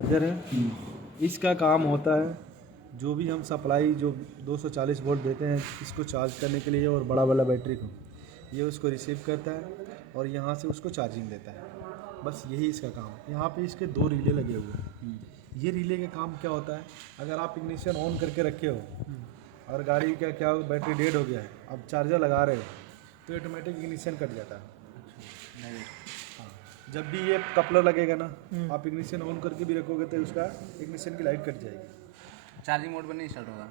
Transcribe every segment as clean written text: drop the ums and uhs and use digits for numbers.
Charger है। इसका काम होता है जो भी हम सप्लाई जो 240 वोल्ट देते हैं इसको चार्ज करने के लिए और बड़ा वाला बैटरी को ये उसको रिसीव करता है और यहाँ से उसको चार्जिंग देता है। बस यही इसका काम है। यहाँ पे इसके 2 रिले लगे हुए हैं। ये रिले का काम क्या होता है, अगर आप इग्निशन ऑन करके रखे हो और गाड़ी का क्या बैटरी डेड हो गया है, अब चार्जर लगा रहे हो तो ऑटोमेटिक इग्निशन कट जाता है। जब भी ये कपलर लगेगा ना, आप इग्निशन ऑन करके भी रखोगे तो उसका इग्निशन की लाइट कट जाएगी। चार्जिंग मोड पर नहीं स्टार्ट होगा?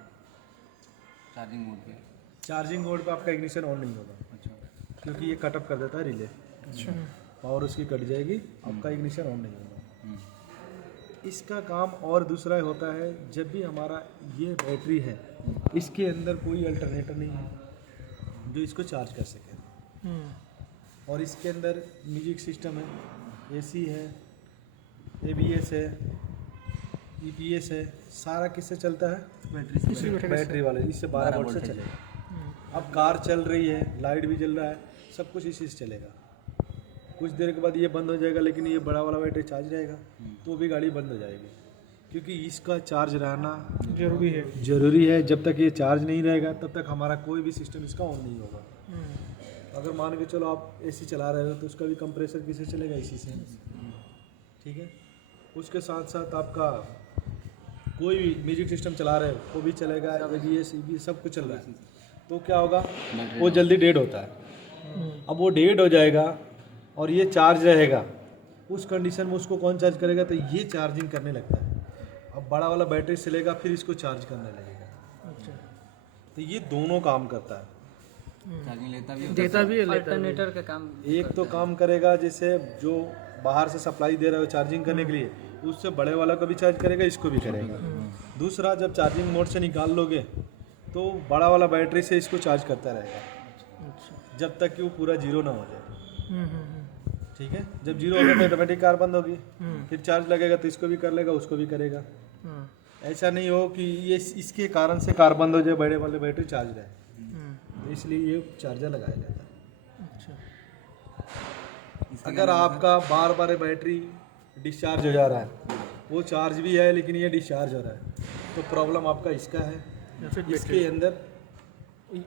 चार्जिंग मोड पे? चार्जिंग मोड पे आपका इग्निशन ऑन नहीं होगा। अच्छा, क्योंकि ये कटअप कर देता है रिले। अच्छा। पावर उसकी कट जाएगी, आपका इग्निशन ऑन नहीं होगा। इसका काम और दूसरा होता है, जब भी हमारा ये बैटरी है इसके अंदर कोई अल्टरनेटर नहीं है जो इसको चार्ज कर सके। और इसके अंदर म्यूजिक सिस्टम है, एसी है, एबीएस है, ईपीएस है, सारा किससे चलता है? बैटरी वाले। इससे 12 वोल्ट से चलेगा। अब कार चल रही है, लाइट भी जल रहा है, सब कुछ इसी से चलेगा। कुछ देर के बाद ये बंद हो जाएगा, लेकिन ये बड़ा वाला बैटरी चार्ज रहेगा तो भी गाड़ी बंद हो जाएगी। क्योंकि इसका चार्ज रहना ज़रूरी है। जब तक ये चार्ज नहीं रहेगा तब तक हमारा कोई भी सिस्टम इसका ऑन नहीं होगा। अगर मान के चलो आप एसी चला रहे हो तो उसका भी कंप्रेसर किससे चलेगा? इसी से। ठीक है। उसके साथ साथ आपका कोई भी म्यूजिक सिस्टम चला रहे हो वो भी चलेगा, एबीएस ईबीएस सब कुछ चल रहा है। तो क्या होगा, वो जल्दी डेड होता है। अब वो डेड हो जाएगा और ये चार्ज रहेगा, उस कंडीशन में उसको कौन चार्ज करेगा? तो ये चार्जिंग करने लगता है। अब बड़ा वाला बैटरी से लेगा फिर इसको चार्ज करने लगेगा। अच्छा। तो ये दोनों काम करता है। चार्जिंग लेता भी है, अल्टरनेटर का काम। एक तो काम करेगा जैसे जो बाहर से सप्लाई दे रहा है चार्जिंग करने के लिए, उससे बड़े वाला को भी चार्ज करेगा, इसको भी करेगा। दूसरा, जब चार्जिंग मोड से निकाल लोगे तो बड़ा वाला बैटरी से इसको चार्ज करता रहेगा जब तक कि वो पूरा जीरो ना हो जाए। ठीक है। जब जीरो होगा तो ऑटोमेटिक कार बंद होगी, फिर चार्ज लगेगा तो इसको भी कर लेगा, उसको भी करेगा। ऐसा नहीं हो कि ये इसके कारण से कार बंद हो जाए, बड़े वाले बैटरी चार्ज रहे। तो इसलिए ये चार्जर लगाया जाता है। अच्छा। अगर आपका बार बार बैटरी डिस्चार्ज हो जा रहा है, वो चार्ज भी है लेकिन ये डिस्चार्ज हो रहा है, तो प्रॉब्लम आपका इसका है या फिर इसके अंदर।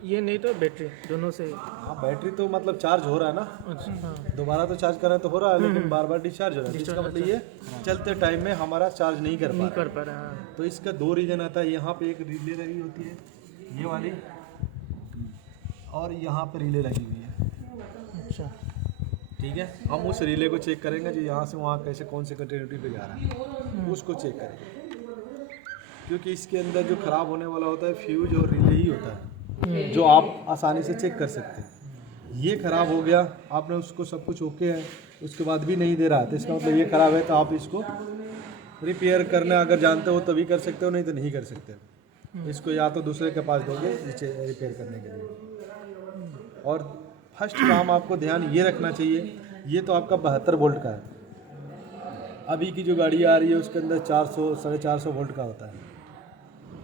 ये नहीं तो बैटरी दोनों से। हाँ, बैटरी तो मतलब चार्ज हो रहा है ना। अच्छा। दोबारा तो चार्ज करना तो हो रहा है लेकिन बार बार डिस्चार्ज हो रहा है। इसका मतलब ये चलते टाइम में हमारा चार्ज नहीं कर पा रहा है। तो इसका 2 रीजन आता है। यहाँ पे एक रिले लगी होती है, ये वाली, और यहाँ पे रिले लगी हुई है। अच्छा। ठीक है। हम उस रिले को चेक करेंगे जो यहाँ से वहाँ कैसे कौन से कंटिन्यूटी पे जा रहा है, उसको चेक करेंगे। क्योंकि इसके अंदर जो ख़राब होने वाला होता है फ्यूज और रिले ही होता है, जो आप आसानी से चेक कर सकते हैं। ये ख़राब हो गया, आपने उसको सब कुछ ओके है, उसके बाद भी नहीं दे रहा तो इसका मतलब ये ख़राब है। तो आप इसको रिपेयर करना अगर जानते हो तभी कर सकते हो, नहीं तो नहीं कर सकते। इसको या तो दूसरे के पास दोगे रिपेयर करने के लिए। और फर्स्ट काम आपको ध्यान ये रखना चाहिए, ये तो आपका 72 वोल्ट का है। अभी की जो गाड़ी आ रही है उसके अंदर 400 450 वोल्ट का होता है।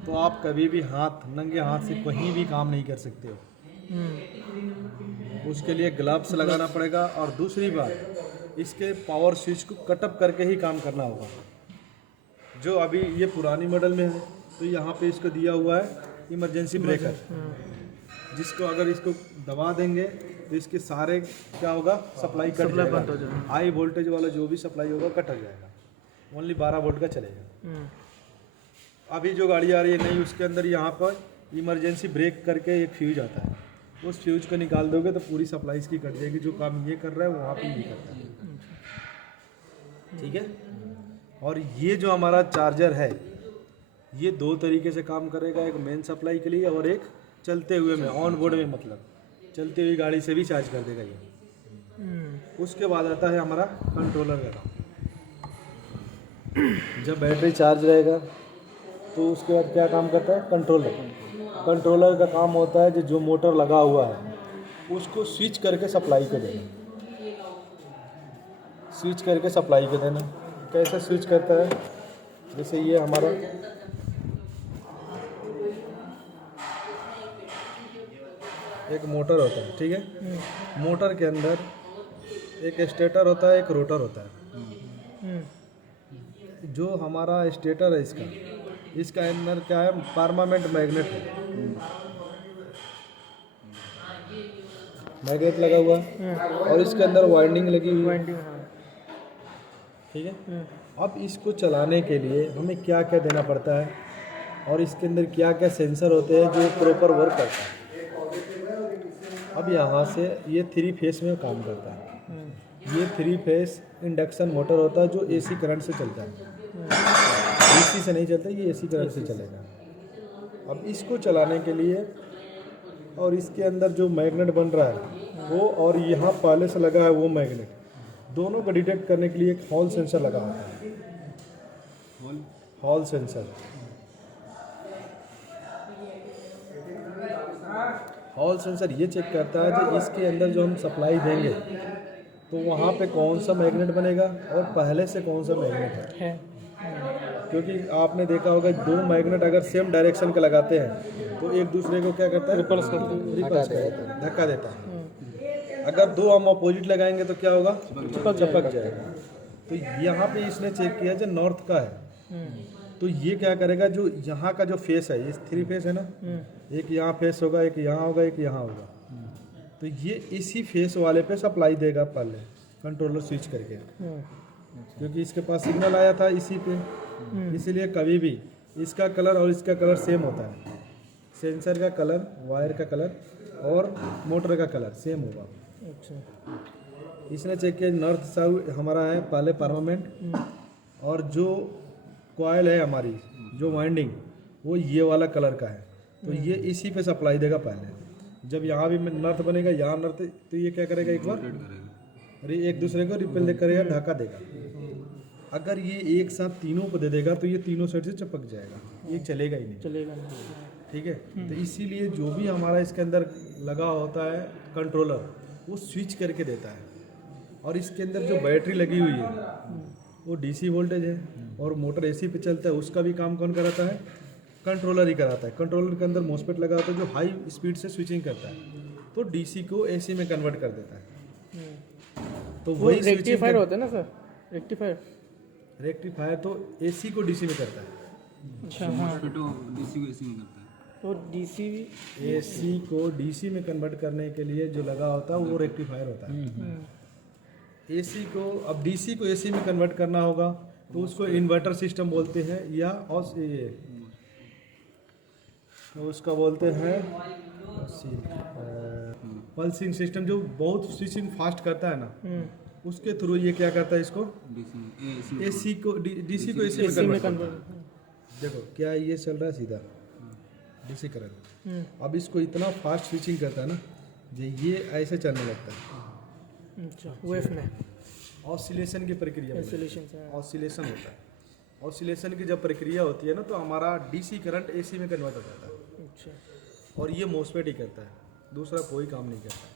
तो आप कभी भी नंगे हाथ से कहीं भी काम नहीं कर सकते हो। उसके लिए ग्लव्स लगाना पड़ेगा। और दूसरी बात, इसके पावर स्विच को कटअप करके ही काम करना होगा। जो अभी ये पुरानी मॉडल में है तो यहाँ पे इसको दिया हुआ है इमरजेंसी ब्रेकर, जिसको अगर इसको दबा देंगे तो इसके सारे क्या होगा, सप्लाई कट जाएगा। हाई वोल्टेज वाला जो भी सप्लाई होगा कट हो जाएगा, ओनली 12 वोल्ट का चलेगा। अभी जो गाड़ी आ रही है नई, उसके अंदर यहाँ पर इमरजेंसी ब्रेक करके एक फ्यूज आता है, उस फ्यूज को निकाल दोगे तो पूरी सप्लाई इसकी कट जाएगी। जो काम ये कर रहा है वो वहाँ पे ये करता है। ठीक है। और ये जो हमारा चार्जर है ये 2 तरीके से काम करेगा, एक मेन सप्लाई के लिए और एक चलते हुए में, ऑन बोर्ड में, मतलब चलती हुई गाड़ी से भी चार्ज कर देगा ये। उसके बाद आता है हमारा कंट्रोलर का काम। जब बैटरी चार्ज रहेगा तो उसके बाद क्या काम करता है कंट्रोलर। कंट्रोलर का काम होता है जो मोटर लगा हुआ है उसको स्विच करके सप्लाई को देना। स्विच करके सप्लाई को देना कैसे स्विच करता है, जैसे ये हमारा एक मोटर होता है। ठीक है। मोटर के अंदर एक स्टेटर होता है, एक रोटर होता है। जो हमारा स्टेटर है इसका अंदर क्या है, परमानेंट मैग्नेट है, मैग्नेट लगा हुआ है और इसके अंदर वाइंडिंग लगी हुई है। वाइंडिंग, हाँ। ठीक है। अब इसको चलाने के लिए हमें क्या क्या देना पड़ता है और इसके अंदर क्या क्या सेंसर होते हैं जो प्रॉपर वर्क करता है। अब यहाँ से ये 3 फेस में काम करता है। ये 3 फेस इंडक्शन मोटर होता है जो एसी करंट से चलता है, डीसी से नहीं चलता, ये एसी करंट से चलेगा। अब इसको चलाने के लिए और इसके अंदर जो मैग्नेट बन रहा है वो और यहाँ पहले से लगा है वो मैग्नेट, दोनों को डिटेक्ट करने के लिए एक हॉल सेंसर लगा होता है। हॉल सेंसर, हॉल सेंसर ये चेक करता है कि इसके अंदर जो हम सप्लाई देंगे तो वहाँ पे कौन सा मैग्नेट बनेगा और पहले से कौन सा मैग्नेट है। क्योंकि आपने देखा होगा 2 मैग्नेट अगर सेम डायरेक्शन के लगाते हैं तो एक दूसरे को क्या करता है, रिपल्स करता है, धक्का देता है। अगर 2 हम अपोजिट लगाएंगे तो क्या होगा, चिपक जाएगा। तो यहाँ पे इसने चेक किया जो नॉर्थ का है, तो ये क्या करेगा, जो यहाँ का जो फेस है, ये 3 फेस है ना, एक यहाँ फेस होगा, एक यहाँ होगा, एक यहाँ होगा, तो ये इसी फेस वाले पे सप्लाई देगा पहले कंट्रोलर स्विच करके, क्योंकि इसके पास सिग्नल आया था इसी पे, इसीलिए कभी भी इसका कलर और इसका कलर सेम होता है। सेंसर का कलर, वायर का कलर और मोटर का कलर सेम होगा। अच्छा। इसने चेक किया नॉर्थ साउथ हमारा है पहले परमानेंट, और जो कॉयल है हमारी जो वाइंडिंग वो ये वाला कलर का है, तो ये इसी पे सप्लाई देगा पहले। जब यहाँ भी नॉर्थ बनेगा, यहाँ नॉर्थ, तो ये क्या करेगा, एक बार एक दूसरे को रिपेल करेगा, ढका देगा। अगर ये एक साथ तीनों को दे देगा तो ये तीनों साइड से चिपक जाएगा, ये चलेगा ही नहीं, चलेगा नहीं। ठीक है। तो इसीलिए जो भी हमारा इसके अंदर लगा होता है कंट्रोलर, वो स्विच करके देता है। और इसके अंदर जो बैटरी लगी हुई है वो डीसी वोल्टेज है, और मोटर एसी पे चलता है, उसका भी काम कौन कराता है, कंट्रोलर ही कराता है। कंट्रोलर के अंदर मॉसफेट लगा होता है जो हाई स्पीड से स्विचिंग करता है, तो डीसी को एसी में कन्वर्ट कर देता है। तो वो वही रेक्टिफायर होता है ना सर, रेक्टिफायर। रेक्टिफायर तो एसी को डीसी में करता है, अच्छा, हाँ। डीसी को एसी में करता है। तो डीसी एसी को डीसी में कन्वर्ट करने के लिए जो लगा होता है वो रेक्टिफायर होता है। एसी को, अब डीसी को एसी में कन्वर्ट करना होगा तो उसको इन्वर्टर सिस्टम बोलते हैं, या और ये तो उसका बोलते हैं पल्सिंग सिस्टम, जो बहुत स्विचिंग फास्ट करता है ना, उसके थ्रू ये क्या करता है, इसको एसी को डीसी को एसी में कन्वर्ट। देखो क्या ये चल रहा है सीधा डीसी करंट, अब इसको इतना फास्ट स्विचिंग करता है ना, ये ऐसे चलने लगता है। अच्छा, वेव में ऑसिलेशन की प्रक्रिया, ऑसिलेशन होता है। ऑसिलेशन की जब प्रक्रिया होती है ना, तो हमारा डीसी करंट एसी में कन्वर्ट हो जाता है। अच्छा। और ये मॉसफेट ही करता है, दूसरा कोई काम नहीं करता।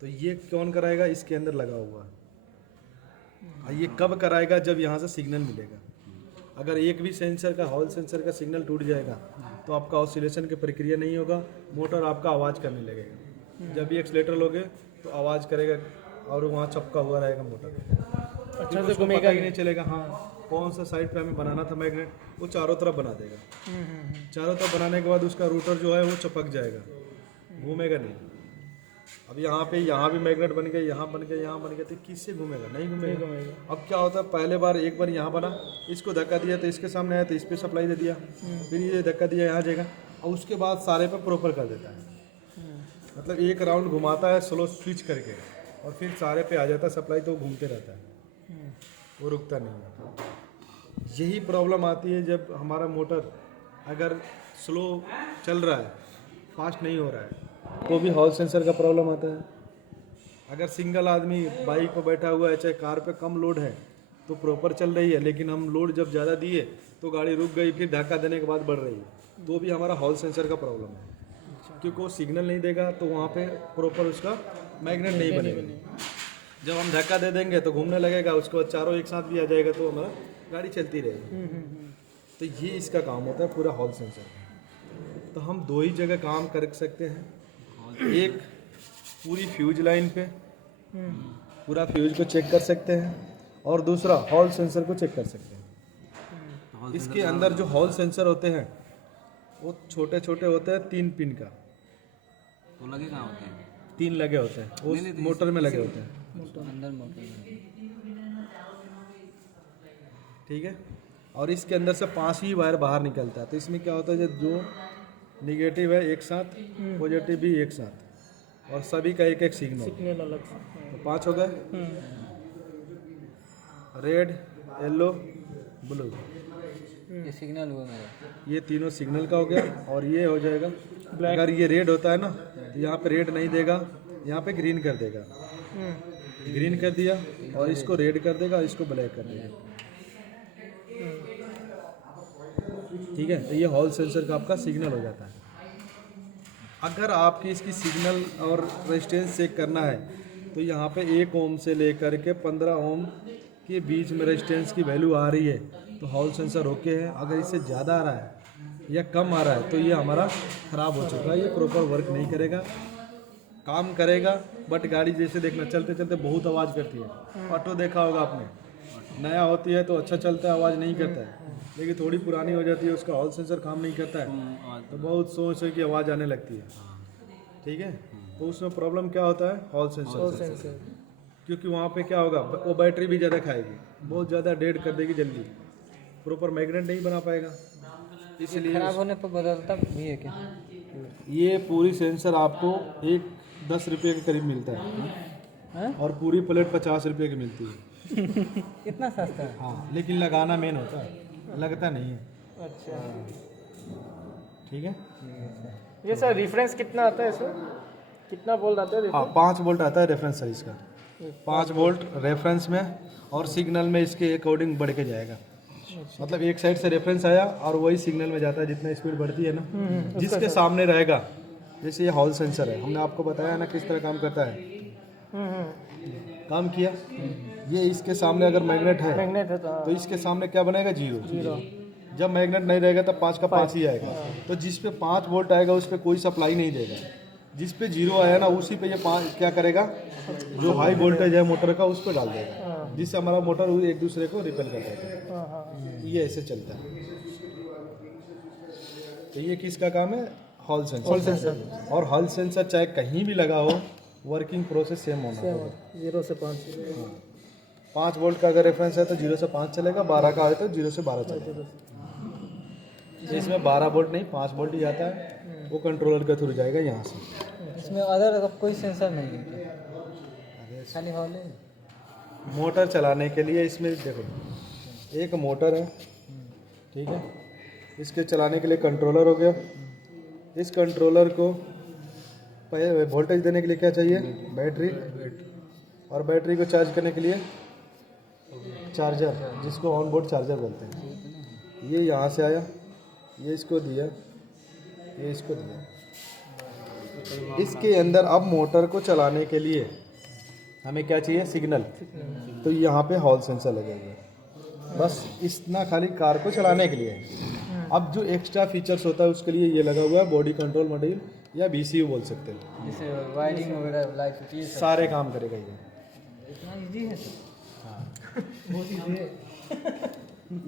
तो ये कौन कराएगा, इसके अंदर लगा हुआ है। ये कब कराएगा, जब यहाँ से सिग्नल मिलेगा। अगर एक भी सेंसर का, हॉल सेंसर का सिग्नल टूट जाएगा तो आपका ऑसिलेशन की प्रक्रिया नहीं होगा, मोटर आपका आवाज़ करने लगेगा। जब भी एक्सीलेटर लोगे तो आवाज़ करेगा और वहाँ चपका हुआ रहेगा मोटर, अच्छा से घूमेगा ही नहीं चलेगा। हाँ, कौन सा साइड पे हमें बनाना था मैग्नेट, वो चारों तरफ बना देगा। चारों तरफ बनाने के बाद उसका रूटर जो है वो चपक जाएगा, घूमेगा नहीं। अब यहाँ भी मैग्नेट बन गए, यहाँ बन गए, यहाँ बन गए, तो किससे घूमेगा, नहीं घूमेगा। अब क्या होता है, पहले बार एक बार यहाँ बना, इसको धक्का दिया तो इसके सामने आया तो इस पर सप्लाई दे दिया, फिर ये धक्का दिया यहाँ जाएगा, और उसके बाद सारे पे प्रॉपर कर देता है। मतलब एक राउंड घुमाता है स्लो स्विच करके, और फिर सारे पे आ जाता है सप्लाई, तो घूमते रहता है, वो रुकता नहीं है। यही प्रॉब्लम आती है जब हमारा मोटर अगर स्लो चल रहा है, फास्ट नहीं हो रहा है, तो भी हॉल सेंसर का प्रॉब्लम आता है। अगर सिंगल आदमी बाइक पर बैठा हुआ है, चाहे कार पे कम लोड है, तो प्रॉपर चल रही है, लेकिन हम लोड जब ज़्यादा दिए तो गाड़ी रुक गई, फिर धक्का देने के बाद बढ़ रही है, तो भी हमारा हॉल सेंसर का प्रॉब्लम है। क्योंकि वो सिग्नल नहीं देगा तो वहाँ पे प्रॉपर उसका मैग्नेट नहीं बनेगा। जब हम धक्का दे देंगे तो घूमने लगेगा, उसके बाद चारों एक साथ भी आ जाएगा, तो हमारा गाड़ी चलती रहेगी। तो ये इसका काम होता है पूरा हॉल सेंसर। तो हम 2 ही जगह काम कर सकते हैं, एक पूरी फ्यूज लाइन पे पूरा फ्यूज को चेक कर सकते हैं, और दूसरा हॉल सेंसर को चेक कर सकते हैं। इसके अंदर जो हॉल सेंसर होते हैं वो छोटे छोटे होते हैं 3 पिन का, तो लगे कहाँ होते हैं? 3 लगे होते हैं, वो मोटर में लगे होते हैं, अंदर मोटर। ठीक है। और इसके अंदर से 5 ही वायर बाहर निकलता है। तो इसमें क्या होता है, जो निगेटिव है एक साथ, पॉजिटिव भी एक साथ, और सभी का एक एक सिग्नल। सिग्नल अलग से। तो 5 हो गए, रेड, येलो, ब्लू, ये सिग्नल हुआ मेरा। ये तीनों सिग्नल का हो गया। और ये हो जाएगा, अगर ये रेड होता है ना तो यहाँ पे रेड नहीं देगा, यहाँ पे ग्रीन कर देगा। ग्रीन कर दिया और इसको रेड कर देगा, इसको ब्लैक कर देगा। ठीक है। तो ये हॉल सेंसर का आपका सिग्नल हो जाता है। अगर आपकी इसकी सिग्नल और रेजिस्टेंस चेक करना है तो यहाँ पे 1 ओम से लेकर के 15 ओम के बीच में रेजिस्टेंस की वैल्यू आ रही है तो हॉल सेंसर ओके है। अगर इससे ज़्यादा आ रहा है या कम आ रहा है तो ये हमारा ख़राब हो चुका है, ये प्रॉपर वर्क नहीं करेगा। काम करेगा बट गाड़ी जैसे देखना चलते चलते बहुत आवाज़ करती है। ऑटो देखा होगा आपने, नया होती है तो अच्छा चलता है, आवाज़ नहीं करता है, लेकिन थोड़ी पुरानी हो जाती है उसका हॉल सेंसर काम नहीं करता है तो बहुत सोच की आवाज़ आने लगती है। ठीक है। तो उसमें प्रॉब्लम क्या होता है, हॉल सेंसर, क्योंकि वहाँ पे क्या होगा, वो बैटरी भी ज़्यादा खाएगी, बहुत ज़्यादा डेड कर देगी जल्दी, प्रॉपर मैग्नेट नहीं बना पाएगा। इसलिए खराब होने पर बदलता भी है क्या? ये पूरी सेंसर आपको 10 रुपये के करीब मिलता है और पूरी प्लेट 50 रुपये की मिलती है। कितना सस्ता है? हाँ, लेकिन लगाना मेन होता है, लगता नहीं है। अच्छा। ठीक है। ये सर रेफरेंस कितना आता है इसमें? कितना वोल्ट आता है? हाँ, 5 वोल्ट आता है रेफरेंस साइज का, 5 वोल्ट रेफरेंस में, और सिग्नल में इसके अकॉर्डिंग बढ़ के जाएगा। मतलब एक साइड से रेफरेंस आया और वही सिग्नल में जाता है, जितना स्पीड बढ़ती है ना, जिसके सामने रहेगा। जैसे ये हॉल सेंसर है, हमने आपको बताया ना किस तरह काम करता है। काम किया, ये इसके सामने अगर मैग्नेट है तो इसके सामने क्या बनेगा, जीरो। जब मैग्नेट नहीं रहेगा तब 5 का 5 ही आएगा। तो जिस पे 5 वोल्ट आएगा उस पर कोई सप्लाई नहीं देगा, जिस पे 0 आया ना उसी पे ये 5 क्या करेगा, जो हाई वोल्टेज है मोटर का उस पर डाल देगा, जिससे हमारा मोटर एक दूसरे को रिपेल कर देगा। ये ऐसे चलता है। तो ये किसका काम है, हॉल सेंसर। और हॉल सेंसर चाहे कहीं भी लगा हो, वर्किंग प्रोसेस सेम होना चाहिए। 0 से 5। 5 वोल्ट का अगर रेफरेंस है तो 0 से 5 चलेगा, 12 का है तो 0 से 12 चलेगा। इसमें 12 वोल्ट नहीं 5 वोल्ट ही जाता है, वो कंट्रोलर के थ्रू जाएगा यहाँ से। इसमें अदर कोई सेंसर नहीं है, खाली हॉल है। मोटर चलाने के लिए इसमें देखो, एक मोटर है, ठीक है, इसके चलाने के लिए कंट्रोलर हो गया। इस कंट्रोलर को वोल्टेज देने के लिए क्या चाहिए, बैटरी, और बैटरी को चार्ज करने के लिए चार्जर, जिसको ऑन बोर्ड चार्जर बोलते हैं। ये यहाँ से आया, ये इसको दिया, ये इसको दिया। इसके अंदर अब मोटर को चलाने के लिए हमें क्या चाहिए, सिग्नल। तो यहाँ पे हॉल सेंसर लगेगा, बस इतना खाली कार को चलाने के लिए। अब जो एक्स्ट्रा फीचर्स होता है उसके लिए ये लगा हुआ है बॉडी कंट्रोल मॉड्यूल, या BCU बोल सकते हैं। जैसे वायरिंग वगैरह लाइट सारे काम करेगा ये। इतना इजी है? बहुत ईजी है।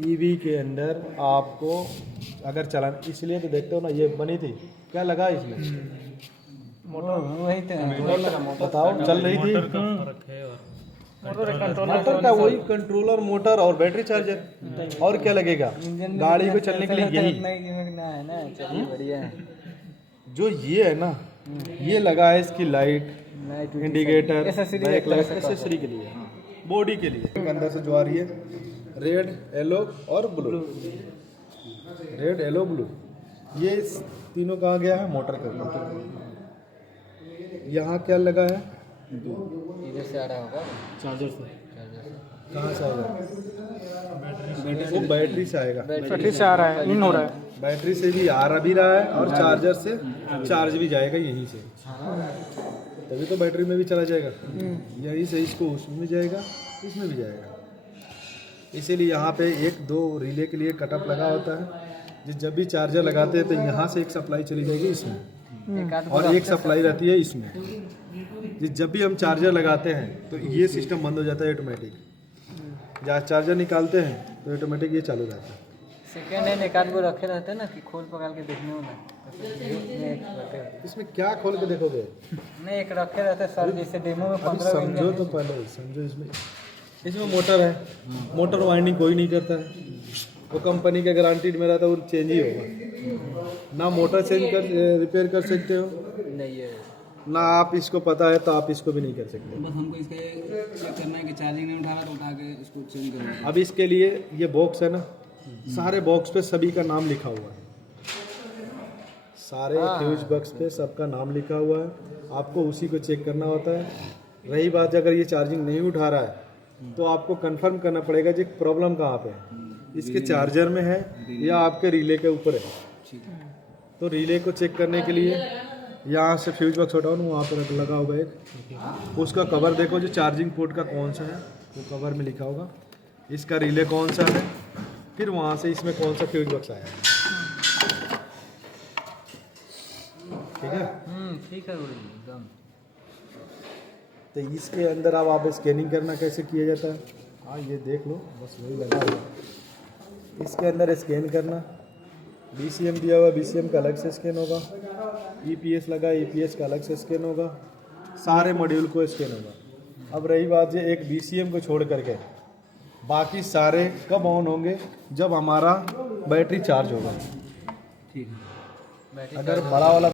EV के अंदर आपको अगर चलाना, इसलिए तो देखते हो ना, ये बनी थी, क्या लगा इसमें, मोटर वही तो बताओ, चल रही थी मोटर का वही कंट्रोलर, मोटर और बैटरी चार्जर, और क्या लगेगा गाड़ी को चलने के लिए, यही है ना। चलिए बढ़िया है। जो ये है ना, ये लगा है इसकी light, indicator, back light, accessory के लिए, बॉडी के लिए। अंदर से जो आ रही है रेड, येलो और ब्लू, रेड, येलो, ब्लू, ये तीनों कहाँ गया है, मोटर का। यहाँ क्या लगा है, इधर से आ रहा होगा चार्जर से। कहाँ से आएगा, वो बैटरी से आएगा, बैटरी से आ रहा है, इन हो रहा है। बैटरी से भी आ रहा भी रहा है और चार्जर से चार्ज भी जाएगा यहीं से, तभी तो बैटरी में भी चला जाएगा। यहीं से इसको उसमें भी जाएगा, इसमें भी जाएगा। इसीलिए यहाँ पे 1-2 रिले के लिए कटअप लगा होता है। जब भी चार्जर लगाते हैं तो यहाँ से एक सप्लाई चली जाएगी इसमें, और एक सप्लाई रहती है इसमें। जब भी हम चार्जर लगाते हैं तो ये सिस्टम बंद हो जाता है ऑटोमेटिक। जहाँ चार्जर निकालते हैं तो ऑटोमेटिक ये चालू रहता है। सेकेंड हैंड एक आध गो रखे रहते हैं ना कि खोल पकड़ के देखने में ना एक रखे रहते इसमें क्या खोल के देखोगे? हैं। नहीं एक रखे रहते हैं सर, जैसे डेमो में अभी 15 समझो तो पहले समझो। इसमें मोटर है, मोटर वाइंडिंग कोई नहीं करता है, वो कंपनी के गारंटीड में रहता है, वो चेंज ही होगा ना। मोटर चेंज कर रिपेयर कर सकते हो नहीं है। ना, आप इसको पता है तो आप इसको भी नहीं कर सकते। बस हमको इसका चेक करना है कि चार्जिंग नहीं उठा रहा तो उठा के इसको चेंज करना। अब इसके लिए ये बॉक्स है ना, सारे बॉक्स पे सभी का नाम लिखा हुआ है, सारे फ्यूज बॉक्स पे सबका नाम लिखा हुआ है, आपको उसी को चेक करना होता है। रही बात अगर ये चार्जिंग नहीं उठा रहा है तो आपको कंफर्म करना पड़ेगा जी प्रॉब्लम कहाँ पे है, इसके चार्जर में है या आपके रिले के ऊपर है। तो रिले को चेक करने के लिए यहाँ से फ्यूज बॉक्स हटाओ ना, वहाँ पर लगा होगा एक, उसका कवर देखो जो चार्जिंग पोर्ट का कौन सा है, वो कवर में लिखा होगा, इसका रिले कौन सा है, फिर वहाँ से इसमें कौन सा फ्यूज बॉक्स आया है। ठीक है, ठीक है गुरुजी एकदम। तो इसके अंदर अब आप स्कैनिंग करना कैसे किया जाता है, हाँ ये देख लो, बस वही लगा हुआ। इसके अंदर स्कैन करना, BCM दिया हुआ, BCM का अलग से स्कैन होगा, EPS लगा, EPS का अलग से स्कैन होगा, सारे मॉड्यूल को स्कैन होगा। अब रही बात ये एक BCM को छोड़ करके बाकी सारे कब ऑन होंगे, जब हमारा बैटरी चार्ज होगा। ठीक है। अगर बड़ा वाला